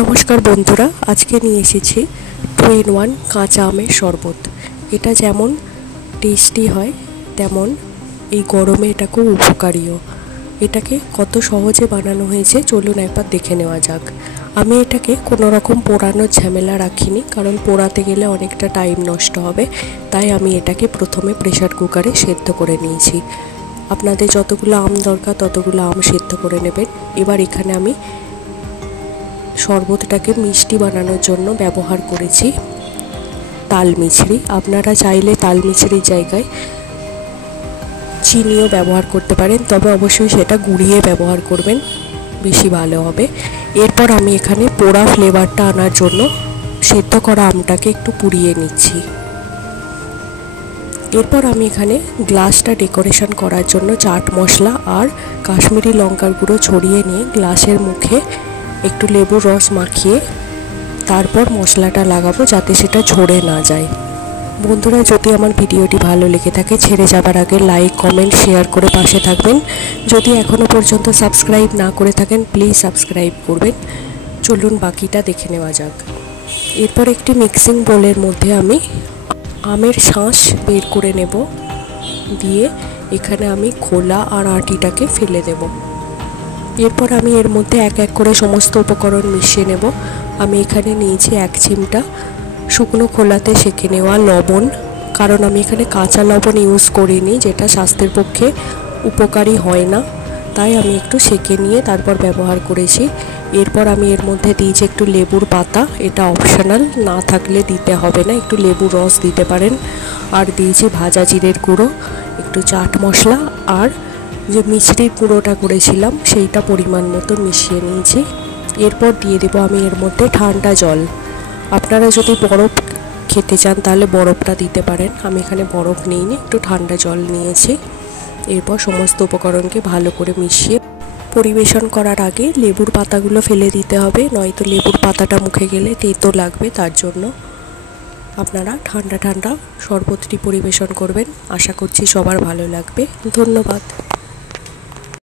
নমস্কার বন্ধুরা, আজকে নিয়ে এসেছি 2 in 1 কাঁচা আমের শরবত। এটা যেমন টেস্টি হয় তেমন এই গরমে এটা খুব উপকারীও। এটাকে কত সহজে বানানো হয়েছে চলুন একবার দেখে নেওয়া যাক। আমি এটাকে কোনো রকম পোড়ানোর ঝামেলা রাখিনি, কারণ পোড়াতে গেলে অনেকটা টাইম নষ্ট হবে। তাই আমি এটাকে প্রথমে প্রেসার কুকারে সেদ্ধ করে নিয়েছি। আপনাদের যতগুলো আম দরকার ততগুলো আম সেদ্ধ করে নেবেন। এবার এখানে আমি শরবতটাকে মিষ্টি বানানোর জন্য ব্যবহার করেছি তাল মিছরি। আপনারা চাইলে তাল মিছরির জায়গায় চিনিও ব্যবহার করতে পারেন, তবে অবশ্যই সেটা গুঁড়িয়ে ব্যবহার করবেন, বেশি ভালো হবে। এরপর আমি এখানে পোড়া ফ্লেভারটা আনার জন্য সেদ্ধ করা আমটাকে একটু পুড়িয়ে নিচ্ছি। এরপর আমি এখানে গ্লাসটা ডেকোরেশন করার জন্য চাট মশলা আর কাশ্মীরি লঙ্কার গুঁড়ো ছড়িয়ে নিয়ে গ্লাসের মুখে একটু লেবুর রস মাখিয়ে তারপর মশলাটা লাগাবো, যাতে সেটা ঝরে না যায়। বন্ধুরা, যদি আমার ভিডিওটি ভালো লেগে থাকে ছেড়ে যাবার আগে লাইক কমেন্ট শেয়ার করে পাশে থাকবেন। যদি এখনও পর্যন্ত সাবস্ক্রাইব না করে থাকেন প্লিজ সাবস্ক্রাইব করবেন। চলুন বাকিটা দেখে নেওয়া যাক। এরপর একটি মিক্সিং বোলের মধ্যে আমি আমের শাঁস বের করে নেব, দিয়ে এখানে আমি খোলা আর আটিটাকে ফেলে দেব। এরপর আমি এর মধ্যে এক এক করে সমস্ত উপকরণ মিশিয়ে নেব। আমি এখানে নিয়েছি 1 চিমটা শুকনো খোলাতে সেঁকে নেওয়া লবণ, কারণ আমি এখানে কাঁচা লবণ ইউজ করিনি, যেটা স্বাস্থ্যের পক্ষে উপকারী হয় না, তাই আমি একটু সেঁকে নিয়ে তারপর ব্যবহার করেছি। এরপর আমি এর মধ্যে দিয়েছি একটু লেবুর পাতা, এটা অপশনাল, না থাকলে দিতে হবে না, একটু লেবুর রস দিতে পারেন। আর দিয়েছি ভাজা জিরের গুঁড়ো, একটু চাট মশলা, আর যে মিষ্টির গুঁড়োটা করেছিলাম সেইটা পরিমাণ মতো মিশিয়ে নিয়েছি। এরপর দিয়ে দেবো আমি এর মধ্যে ঠান্ডা জল। আপনারা যদি বরফ খেতে চান তাহলে বরফটা দিতে পারেন, আমি এখানে বরফ নিইনি, একটু ঠান্ডা জল নিয়েছি। এরপর সমস্ত উপকরণকে ভালো করে মিশিয়ে পরিবেশন করার আগে লেবুর পাতাগুলো ফেলে দিতে হবে, নয়তো লেবুর পাতাটা মুখে গেলে তেতো লাগবে। তার জন্য আপনারা ঠান্ডা ঠান্ডা শরবতটি পরিবেশন করবেন। আশা করছি সবার ভালো লাগবে। ধন্যবাদ।